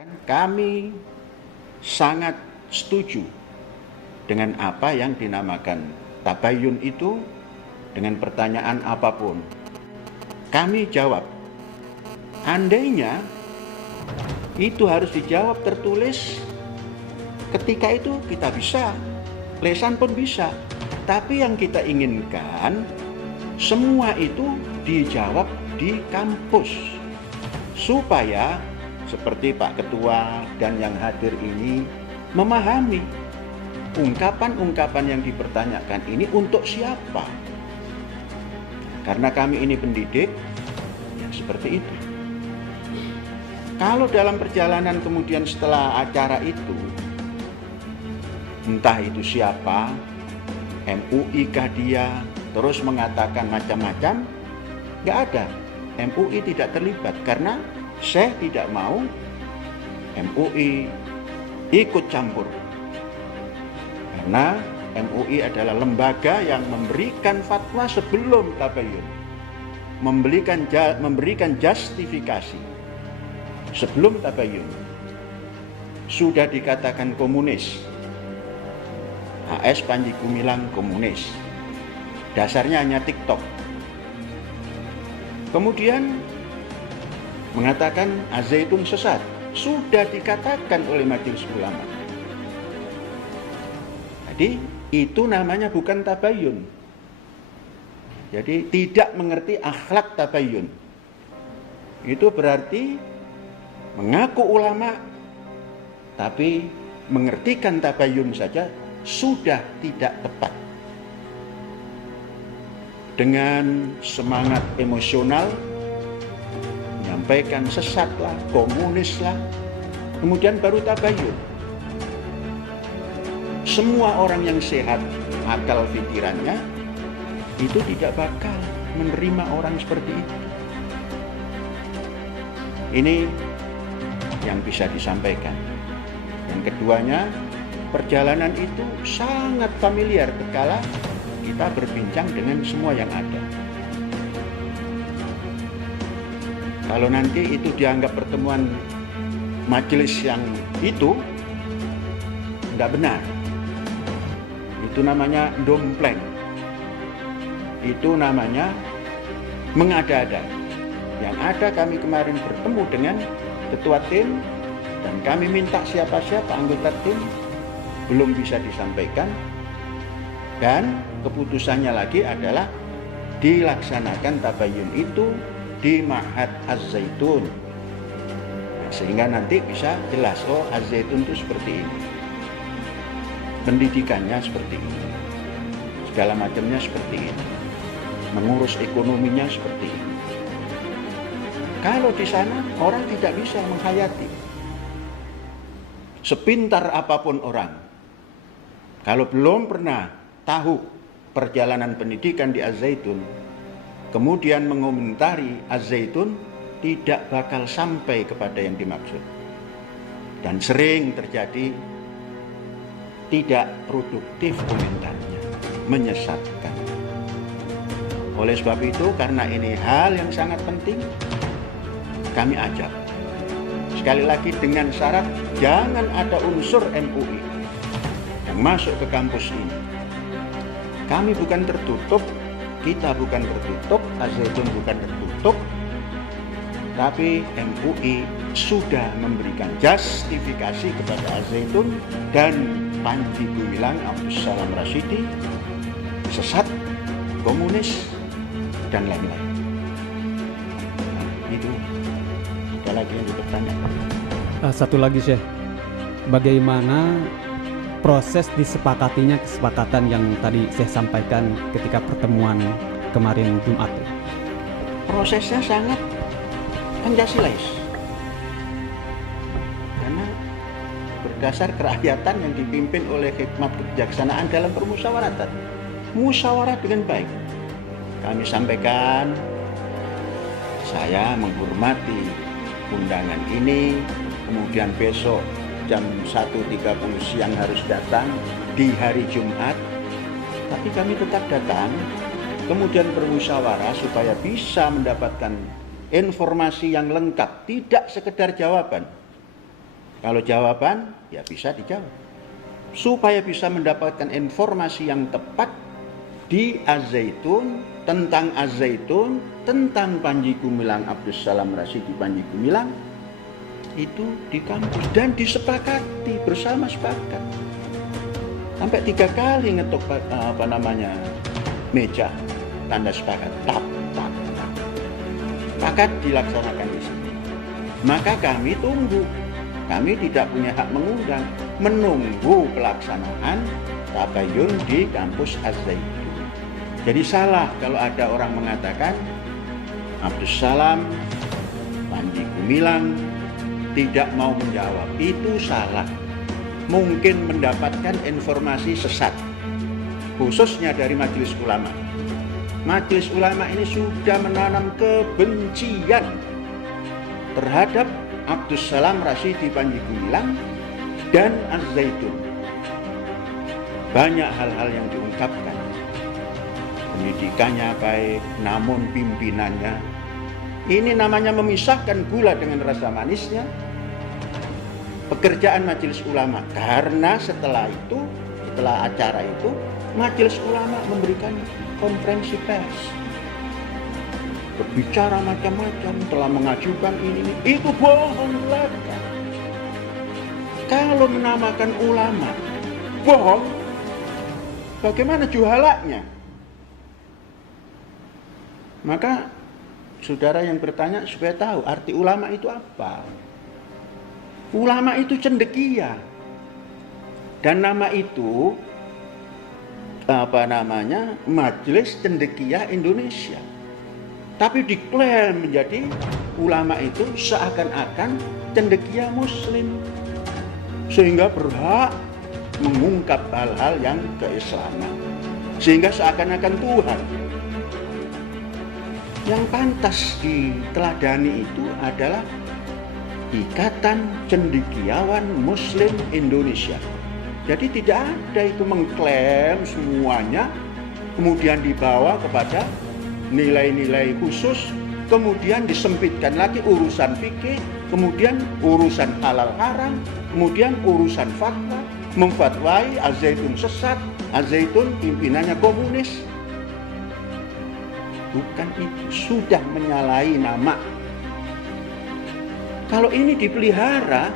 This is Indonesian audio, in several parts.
Kami sangat setuju dengan apa yang dinamakan tabayun itu. Dengan pertanyaan apapun kami jawab. Andainya itu harus dijawab tertulis, ketika itu kita bisa, lesan pun bisa. Tapi yang kita inginkan semua itu dijawab di kampus, supaya seperti Pak Ketua dan yang hadir ini memahami ungkapan-ungkapan yang dipertanyakan ini untuk siapa. Karena kami ini pendidik, ya seperti itu. Kalau dalam perjalanan kemudian setelah acara itu, entah itu siapa, MUI kah dia, terus mengatakan macam-macam, nggak ada. MUI tidak terlibat karena saya tidak mau MUI ikut campur. Karena MUI adalah lembaga yang memberikan fatwa sebelum tabayun, memberikan justifikasi sebelum tabayun. Sudah dikatakan komunis, HS Panji Gumilang komunis, dasarnya hanya TikTok. Kemudian mengatakan Az-Zaitun sesat, sudah dikatakan oleh Majelis Ulama. Jadi itu namanya bukan tabayun. Jadi tidak mengerti akhlak tabayun. Itu berarti mengaku ulama tapi mengertikan tabayun saja sudah tidak tepat. Dengan semangat emosional menyampaikan sesatlah, komunislah, kemudian baru tabayun. Semua orang yang sehat akal pikirannya itu tidak bakal menerima orang seperti itu. Ini yang bisa disampaikan. Yang keduanya, perjalanan itu sangat familiar tatkala kita berbincang dengan semua yang ada. Kalau nanti itu dianggap pertemuan majelis yang itu tidak benar. Itu namanya dompleng. Itu namanya mengada-ada. Yang ada kami kemarin bertemu dengan ketua tim dan kami minta siapa-siapa anggota tim, belum bisa disampaikan. Dan keputusannya lagi adalah dilaksanakan tabayun itu di Ma'had Az-Zaitun. Sehingga nanti bisa jelas, oh Az-Zaitun itu seperti ini, pendidikannya seperti ini, segala macamnya seperti ini, mengurus ekonominya seperti ini. Kalau di sana orang tidak bisa menghayati. Sepintar apapun orang, kalau belum pernah tahu perjalanan pendidikan di Az-Zaitun, kemudian mengomentari Az-Zaitun, tidak bakal sampai kepada yang dimaksud. Dan sering terjadi tidak produktif komentarnya, menyesatkan. Oleh sebab itu, karena ini hal yang sangat penting, kami ajak. Sekali lagi dengan syarat jangan ada unsur MUI yang masuk ke kampus ini. Kami bukan tertutup, kita bukan tertutup, Az-Zaitun bukan tertutup, tapi MUI sudah memberikan justifikasi kepada Az-Zaitun dan Panji Gumilang Abdussalam Rasyidi sesat, komunis, dan lain-lain. Nah, itu ada lagi yang dipertanyakan. Satu lagi Syekh, bagaimana proses disepakatinya kesepakatan yang tadi saya sampaikan ketika pertemuan kemarin Jumat? Prosesnya sangat Pancasilais, karena berdasar kerakyatan yang dipimpin oleh hikmat kebijaksanaan dalam permusyawaratan, musyawarah dengan baik. Kami sampaikan, saya menghormati undangan ini, kemudian besok jam 1.30 siang harus datang di hari Jumat, tapi kami tetap datang, kemudian bermusyawarah supaya bisa mendapatkan informasi yang lengkap, tidak sekedar jawaban. Kalau jawaban, ya bisa dijawab. Supaya bisa mendapatkan informasi yang tepat di Az-Zaitun, tentang Az-Zaitun, tentang Panji Gumilang, Abdussalam Rasyidi Panji Gumilang, itu di kampus dan disepakati bersama, sepakat. Sampai 3 kali ngetuk meja, tanda sepakat, tap. Sepakat dilaksanakan di sini. Maka kami tunggu. Kami tidak punya hak mengundang, menunggu pelaksanaan tabayun di kampus Az-Zaitun. Jadi salah kalau ada orang mengatakan Abdussalam Panji Gumilang tidak mau menjawab. Itu salah. Mungkin mendapatkan informasi sesat, khususnya dari Majelis Ulama. Majelis Ulama ini sudah menanam kebencian terhadap Abdussalam Rasyidi Panji Gumilang dan Az-Zaitun. Banyak hal-hal yang diungkapkan. Pendidikannya baik, namun pimpinannya, ini namanya memisahkan gula dengan rasa manisnya. Pekerjaan Majelis Ulama, karena setelah acara itu, Majelis Ulama memberikan konferensi pers, berbicara macam-macam, telah mengajukan ini, itu bohong belaka. Kalau menamakan ulama bohong, bagaimana juhalanya? Maka saudara yang bertanya supaya tahu arti ulama itu apa. Ulama itu cendekia, dan nama itu Majelis Cendekia Indonesia. Tapi diklaim menjadi ulama itu seakan-akan cendekia Muslim, sehingga berhak mengungkap hal-hal yang keislaman, sehingga seakan-akan Tuhan. Yang pantas diteladani itu adalah Ikatan Cendekiawan Muslim Indonesia. Jadi tidak ada itu mengklaim semuanya, kemudian dibawa kepada nilai-nilai khusus, kemudian disempitkan lagi urusan fikih, kemudian urusan halal haram, kemudian urusan fatwa, memfatwai Az-Zaitun sesat, Az-Zaitun pimpinannya komunis. Bukan itu, sudah menyalahi nama. Kalau ini dipelihara,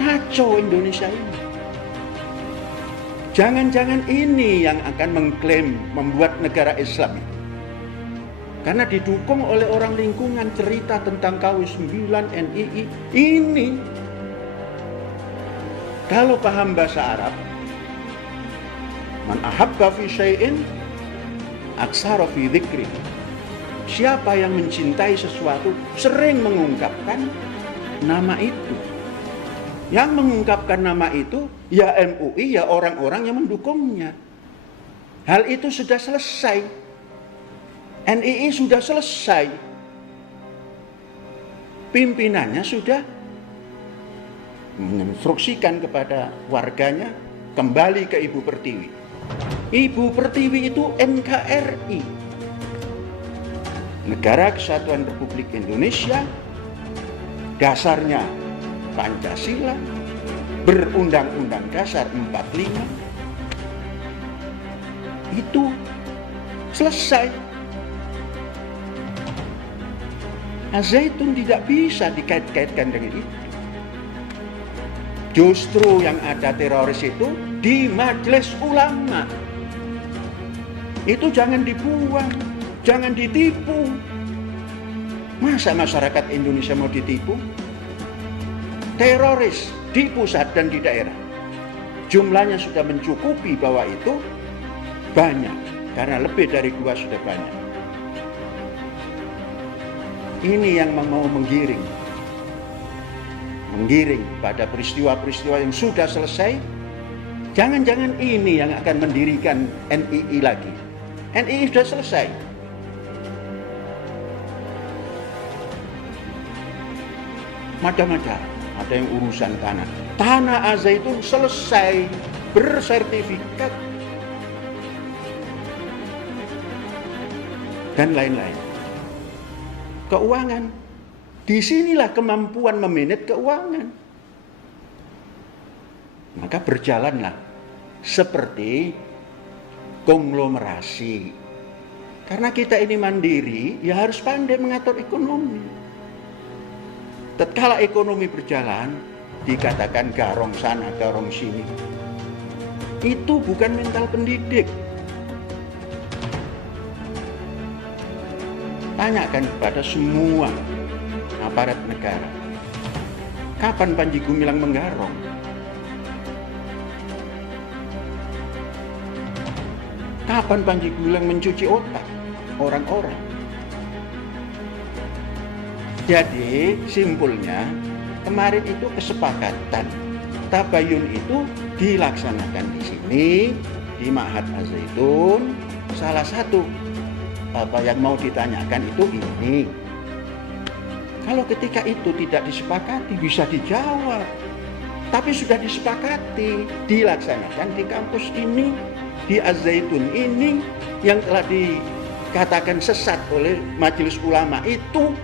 kacau Indonesia ini. Jangan-jangan ini yang akan mengklaim membuat negara Islam itu. Karena didukung oleh orang lingkungan, cerita tentang KW9, NII. Ini, kalau paham bahasa Arab, man ahabba fi syai'in aksara fi dzikri. Siapa yang mencintai sesuatu sering mengungkapkan nama itu. Yang mengungkapkan nama itu ya MUI, ya orang-orang yang mendukungnya. Hal itu sudah selesai. NII sudah selesai. Pimpinannya sudah menginstruksikan kepada warganya kembali ke Ibu Pertiwi. Ibu Pertiwi itu NKRI, Negara Kesatuan Republik Indonesia, dasarnya Pancasila, berundang-undang dasar 45, itu selesai. Az-Zaitun tidak bisa dikait-kaitkan dengan itu. Justru yang ada teroris itu di Majelis Ulama. Itu jangan dibuang, jangan ditipu. Masa masyarakat Indonesia mau ditipu? Teroris di pusat dan di daerah, jumlahnya sudah mencukupi bahwa itu banyak, karena lebih dari 2 sudah banyak. Ini yang mau menggiring pada peristiwa-peristiwa yang sudah selesai. Jangan-jangan ini yang akan mendirikan NII lagi. NII sudah selesai. Macam-macam. Ada yang urusan tanah. Tanah Az-Zaitun selesai, bersertifikat, dan lain-lain. Keuangan. Disinilah kemampuan memanage keuangan. maka berjalanlah seperti konglomerasi. Karena kita ini mandiri, ya harus pandai mengatur ekonomi. Tatkala ekonomi berjalan, dikatakan garong sana, garong sini. Itu bukan mental pendidik. Tanyakan kepada semua aparat negara, kapan Panji Gumilang menggarong? Kapan Panji Gumilang mencuci otak orang-orang? Jadi simpulnya, kemarin itu kesepakatan tabayun itu dilaksanakan di sini, di Ma'had Az-Zaitun. Salah satu yang mau ditanyakan itu ini. Kalau ketika itu tidak disepakati, bisa dijawab. Tapi sudah disepakati, dilaksanakan di kampus ini, di Az-Zaitun ini, yang telah dikatakan sesat oleh Majelis Ulama itu.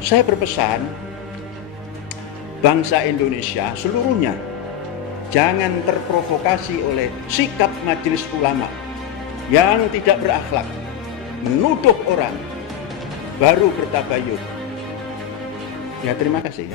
Saya berpesan, bangsa Indonesia seluruhnya jangan terprovokasi oleh sikap Majelis Ulama yang tidak berakhlak, menuduh orang baru bertabayun. Ya, terima kasih.